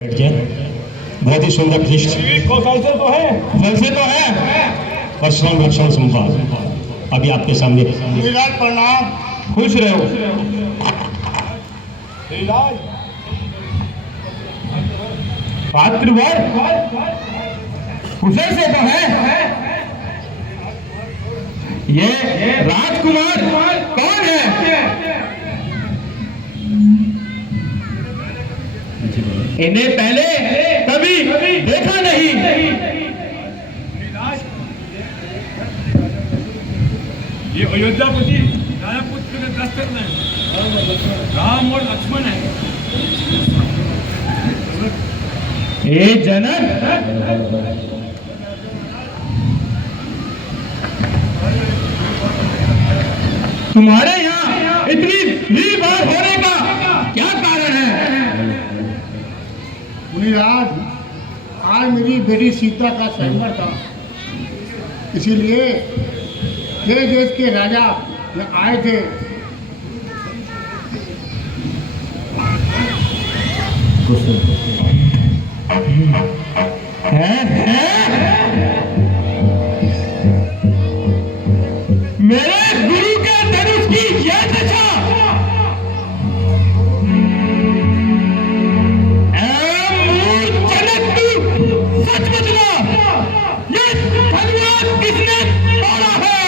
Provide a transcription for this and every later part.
बहुत ही सुंदर दृश्य तो है और श्रम रक्षण संवाद अभी आपके सामने। प्रणाम। खुश रहो। पात्रवर कुशल से तो है। ये राजकुमार कौन है? इन्हें पहले कभी देखा नहीं। ये अयोध्यापति राजपुत्र के दस्तक में राम और लक्ष्मण है। हे जनक, तुम्हारे यहाँ इतनी भीड़ भाड़ होने का क्या कारण है? मुनिराज, आज मेरी बेटी सीता का स्वयंवर था, इसीलिए देश देश के राजा यहाँ आए थे। मेरे गुरु के धनुष की यह दशा, सच बचना, ये धन्यवाद किसने तोड़ा है?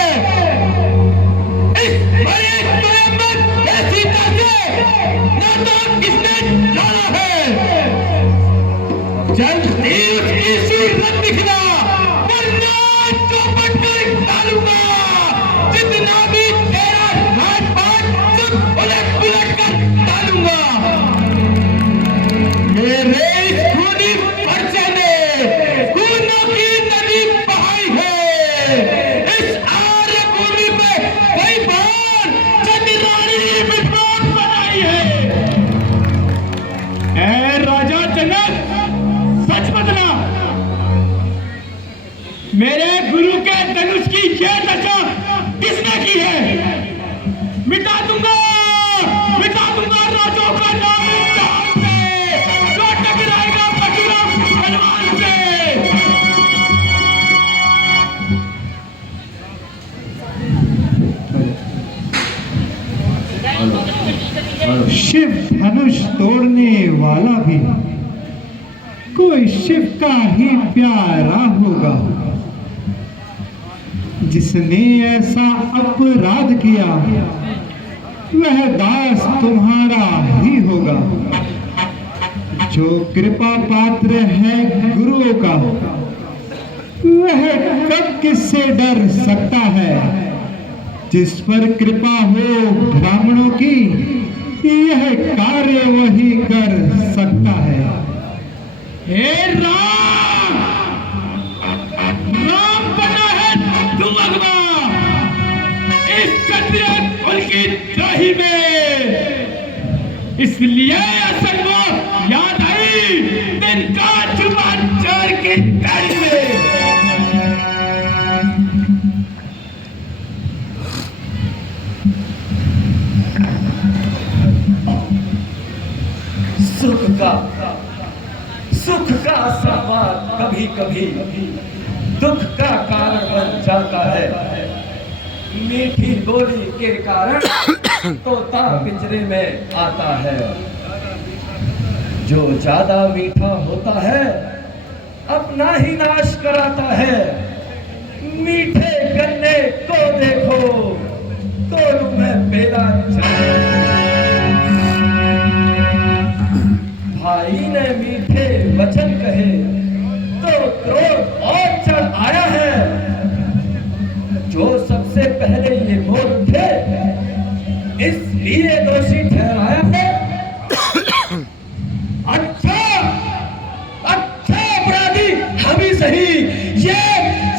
इस बड़े स्वयंवर सीता से नाता किसने जोड़ा है? जल्दी उसकी सूरत दिखना, वरना चौपट कर डालूंगा। जितना भी तेरा राजपाट सब उलट कर डालूंगा। मेरे इस खूनी पर्चे ने खूनों की नदी बहाई है। इस आर्य भूमि पे कई बार चंद्राणी विद्वान बनाई है। ऐ राजा जनक, सच बदला, मेरे गुरु के धनुष की यह दशा किसने की है? मिटा दूंगा राजों का नाम जहां से, जो टकराएगा परशुराम भगवान से। शिव धनुष तोड़ने वाला भी कोई शिव का ही प्यारा होगा। जिसने ऐसा अपराध किया वह दास तुम्हारा ही होगा। जो कृपा पात्र है गुरुओं का, वह कब किससे डर सकता है? जिस पर कृपा हो ब्राह्मणों की, यह कार्य वही कर सकता है। हे राम, राम बना है तू भगवान इस क्षत्रिय कुल की त्राही में। इसलिए असल वो याद आई दिन का जुबान चोर की दाढ़ी में। सुख का संवाद कभी कभी दुख का कारण बन जाता है। मीठी बोली के कारण तोता पिंजरे में आता है। जो ज्यादा मीठा होता है अपना ही नाश कराता है। मीठे गन्ने को देखो, तोड़ू में बेला भाई ने मीठे वचन कहे तो क्रोध और चढ़ आया है। जो सबसे पहले ये बोल उठे इसलिए दोषी ठहराया है। अच्छा अपराधी हम ही सही, ये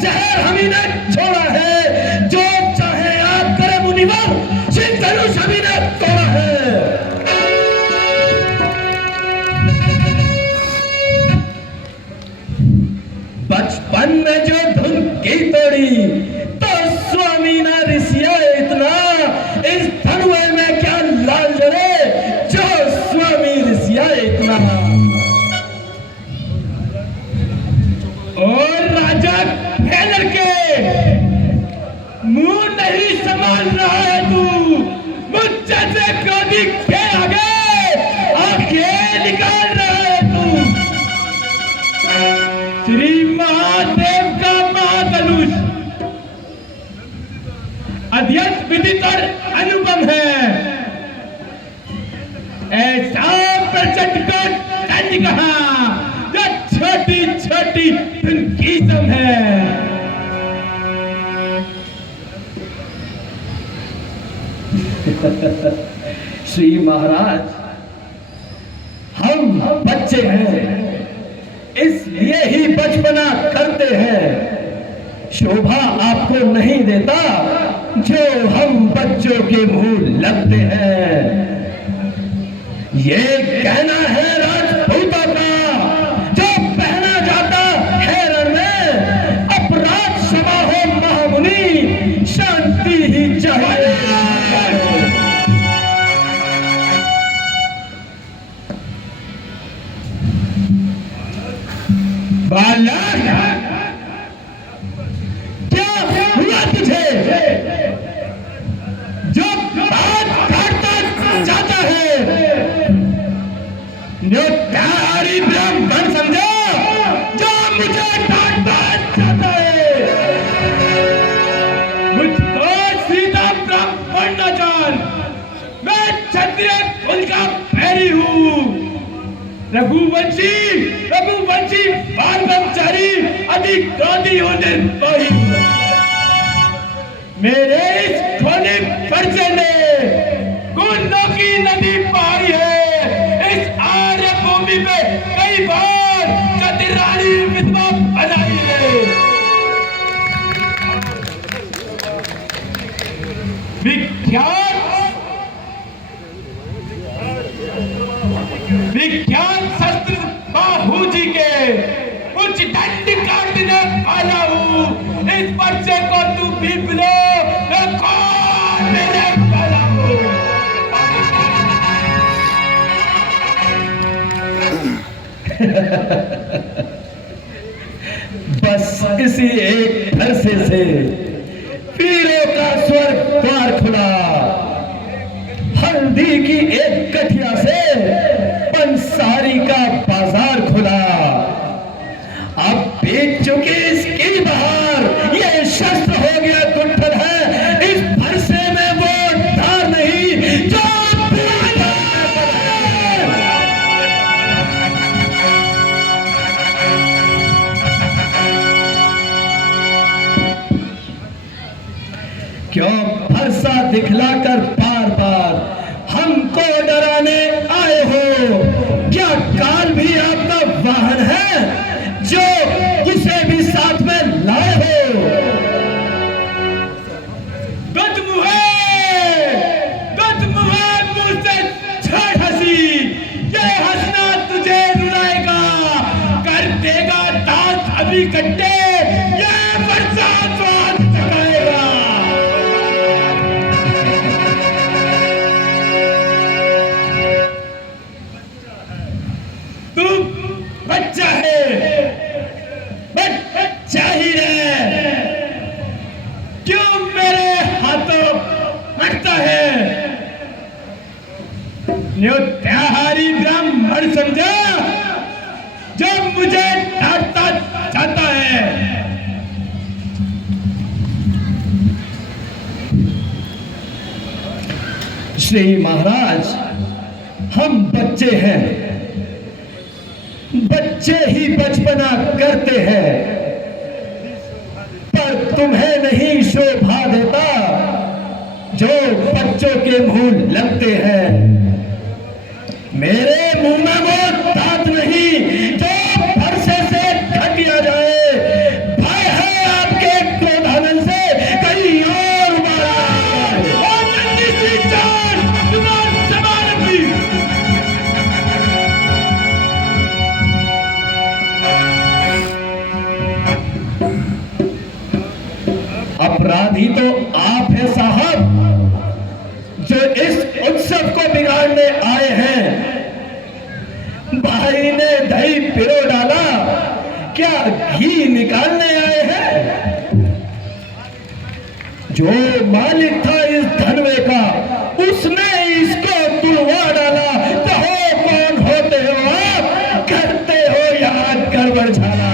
जहर हम ही ने छोड़ा है। जो चाहे आप करे मुनिवर, शिव धनुष हम ही ने तोड़ा है। बचपन में जो धुन की तोड़ी तो स्वामी ना रिसिया इतना, इस धनुए में क्या लाल जले जो स्वामी रिसिया इतना। श्री महाराज, हम बच्चे हैं, इसलिए ही बचपना करते हैं। शोभा आपको नहीं देता जो हम बच्चों के मुंह लगते हैं। ये कहना है राजपूतों का जो पहना जाता है रण में, अपराध क्षमा हो महामुनि, शांति ही चाहिए। बालक, क्या हुआ तुझे जो बात काटता जाता है? न्योतारी ब्राह्मण समझो जो मुझे काटता जाता है। मुझको सीधा ब्राह्मण न जान, मैं क्षत्रिय कुल का पैरी हूँ। रघुवंशी बाल ब्रह्मचारी अधिक क्रोधी होने पाई। मेरे इस खोने पर्चे ने गुंडों की नदी पाई है। इस आर्य भूमि पे कई बार चतुरानी विधवा बनाई है। विख्यात शस्त्र बाहू जी के उच्च दंड काटने वाला हूँ। इस पर्चे को तू भी लो, मेरे वाला हूँ। बस इसी एक फरसे से वीरों का स्वर्ग द्वार खुला। हल्दी की एक गठिया से पंसारी का बाजार खुला। अब बेच चुकी इसकी बहार, ये शस्त्र हो गया गुट्ठल है। इस फरसे में वो धार नहीं जो क्यों फरसा दिखलाकर बार बार हमको डराने आए हो? क्या काल भी आपका वाहन है जो उसे भी साथ में लाए हो? मुंह से छाड़ हंसी, ये हंसना तुझे रुलाएगा, कर देगा दांत अभी कट्टे, ये वर्षा स्वाद चखाएगा। तू बच्चा है, बच्चा ही रहे, क्यों मेरे हाथों हटता है? न्योत्याहारी ब्राह्मण समझा जो मुझे डांटता जाता है। श्री महाराज, हम बच्चे हैं, बच्चे ही बचपना करते हैं, पर तुम्हें नहीं शोभा देता जो बच्चों के मुंह लगते हैं। मेरे मुंह में वो दांत नहीं जो फरसे से घटिया जाए। भय है आपके क्रोधानल से कहीं और उबारा। अपराधी तो आप हैं साहब, जो इस उत्सव को बिगाड़ने आए हैं। भाई ने दही पिरो डाला, क्या घी निकालने आए हैं? जो मालिक था इस धनवे का, उसने इसको तुड़वा डाला। कहो कौन होते हो आप, करते हो या गड़बड़ झाला?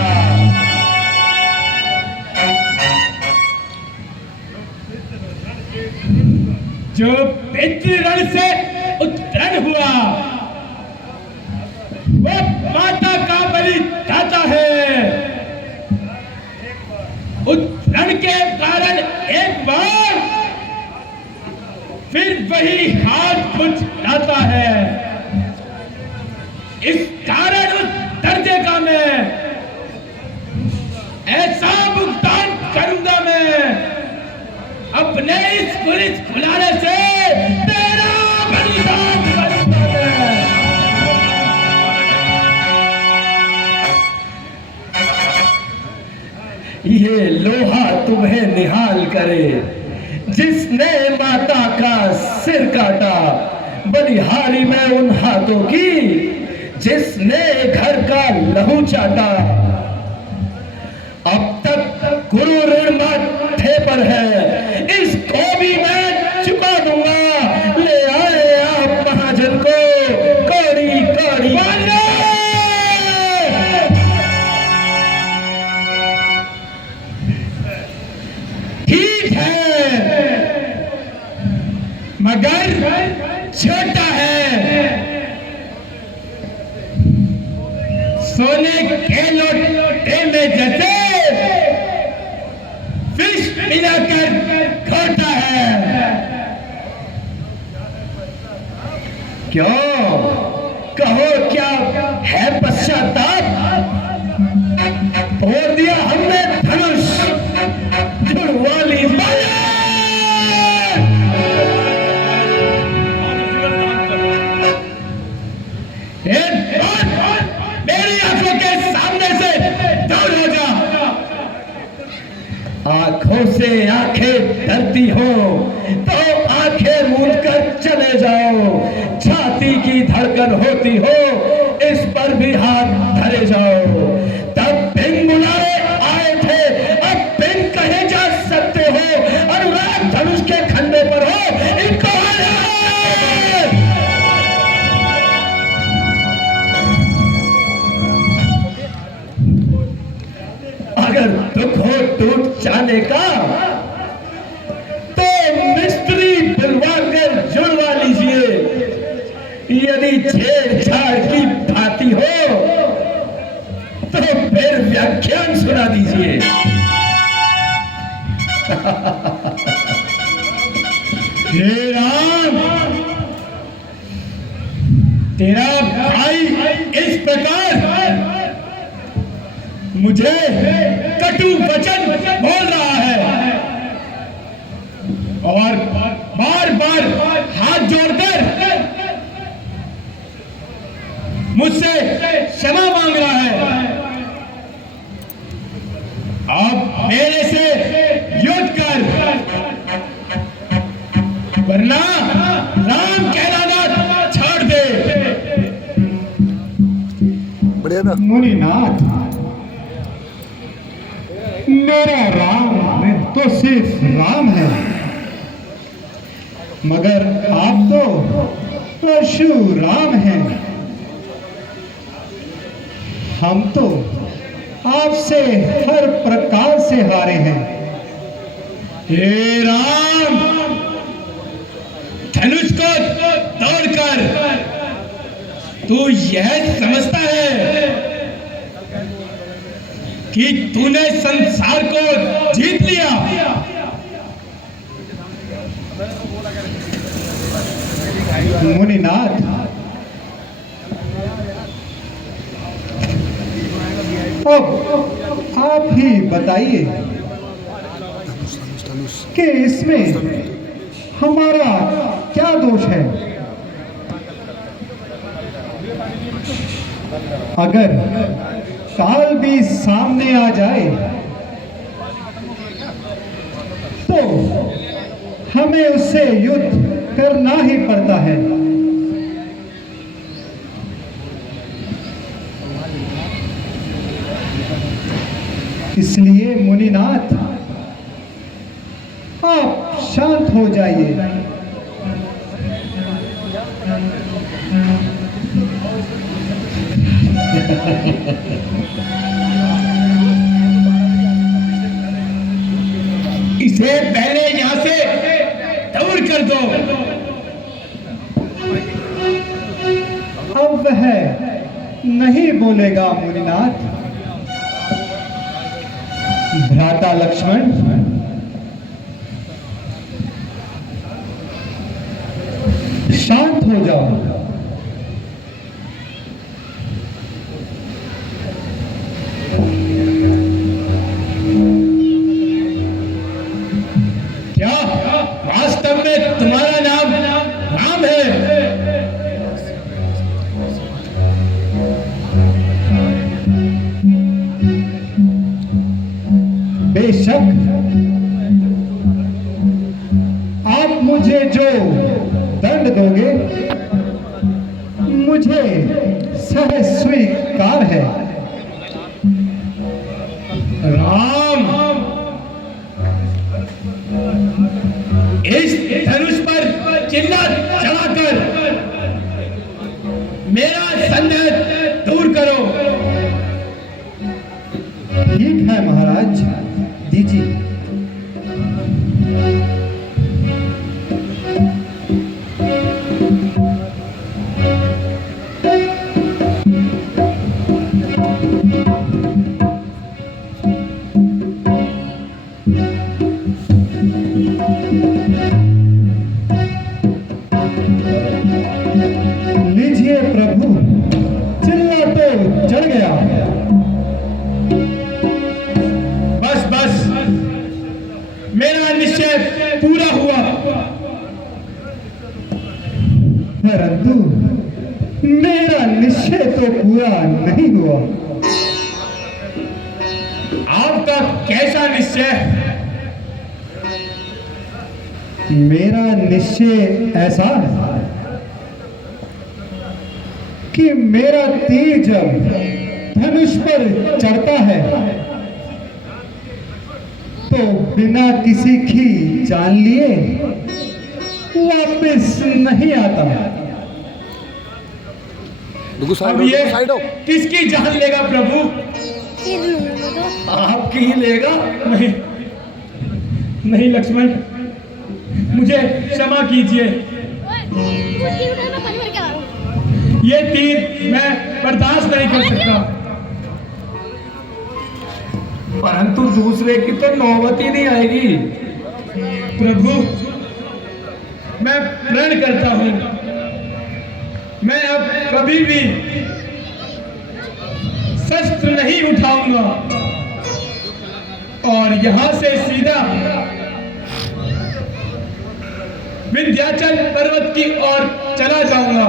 जो पितृ से उत्पन्न हुआ वो माता का बलि जाता है। उत्पन्न के कारण एक बार फिर वही इस खुलाने से तेरा बलिदान बनता है। ये लोहा तुम्हें निहाल करे, जिसने माता का सिर काटा, बलिहारी में उन हाथों की जिसने घर का लहू चाटा। अब तक गुरु ऋण माथे पर है, इसको भी मैं चुका दूंगा। ले आए आप महाजन को कौड़ी कौड़ी। ठीक है, मगर छोटा है। सोने के लोटे में जैसे फिश मिलाकर खोटा है। क्यों, कहो क्या है पश्चाताप? तोड़ दिया हमने धनुष, जुड़वा ली माया। मेरी आंखों के सामने से दूर हो जा। आंखों से आंखें डरती हो तो आंखें मूंद कर चले जाओ। छाती की धड़कन होती हो, इस पर भी हाथ धरे जाओ। तब बिन बुलाए आए थे, अब बिन कहे जा सकते हो। अनुराग धनुष के खंडे पर हो, इनको अगर दुख हो टूट जाने का तो मिस्त्री बुलवा कर जुड़वा लीजिए। यदि छेड़छाड़ की भांति हो तो फिर व्याख्यान सुना दीजिए। हे राम, तेरा भाई इस प्रकार मुझे कटु वचन बोल रहा है और बार बार हाथ जोड़कर मुझसे क्षमा मांग रहा है। अब मेरे से युद्ध कर, वरना राम कहलाना छोड़ दे। बढ़िया ना। मुनिनाथ, मेरा राम तो सिर्फ राम है, मगर आप तो परशुराम हैं। हम तो आपसे हर प्रकार से हारे हैं। हे राम, धनुष को तोड़कर तू यह समझता है कि तूने संसार को जीत लिया? मुनिनाथ, अब आप ही बताइए कि इसमें हमारा क्या दोष है? अगर काल भी सामने आ जाए तो हमें उससे युद्ध करना ही पड़ता है। इसलिए मुनिनाथ, आप शांत हो जाइए। इसे पहले यहां से दूर कर दो। अब वह नहीं बोलेगा मुनिनाथ। भ्राता लक्ष्मण, शांत हो जाओ। क्या वास्तव बेशक आप मुझे जो दंड दोगे मुझे सहज स्वीकार है। राम, इस धनुष पर चिन्ह चढ़ाकर मेरा संदेह दूर करो। ठीक है महाराज, दीजिए। लीजिए प्रभु, चिल्ला तो चढ़ गया। बस बस, मेरा निश्चय पूरा हुआ। परंतु मेरा निश्चय तो पूरा नहीं हुआ। आपका कैसा निश्चय? मेरा निश्चय ऐसा है कि मेरा तीर जब धनुष पर चढ़ता है तो बिना किसी की जान लिए वापस नहीं आता। अब ये किसकी जान लेगा प्रभु? आपकी ही लेगा। नहीं नहीं लक्ष्मण, मुझे क्षमा कीजिए। ये तीर मैं बर्दाश्त नहीं कर सकता। परंतु दूसरे की तो नौबत ही नहीं आएगी। प्रभु, मैं प्रण करता हूं, मैं अब कभी भी शस्त्र नहीं उठाऊंगा और यहां से सीधा विंध्याचल पर्वत की ओर चला जाऊंगा।